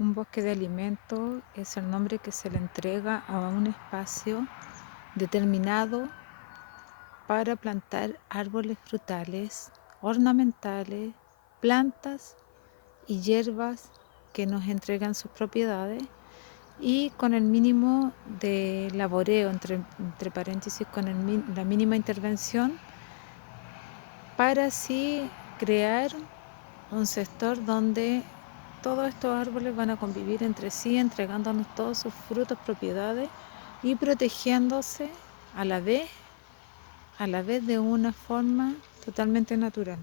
Un bosque de alimentos es el nombre que se le entrega a un espacio determinado para plantar árboles frutales, ornamentales, plantas y hierbas que nos entregan sus propiedades y con el mínimo de laboreo, entre paréntesis, con la mínima intervención, para así crear un sector donde todos estos árboles van a convivir entre sí, entregándonos todos sus frutos, propiedades y protegiéndose a la vez, de una forma totalmente natural.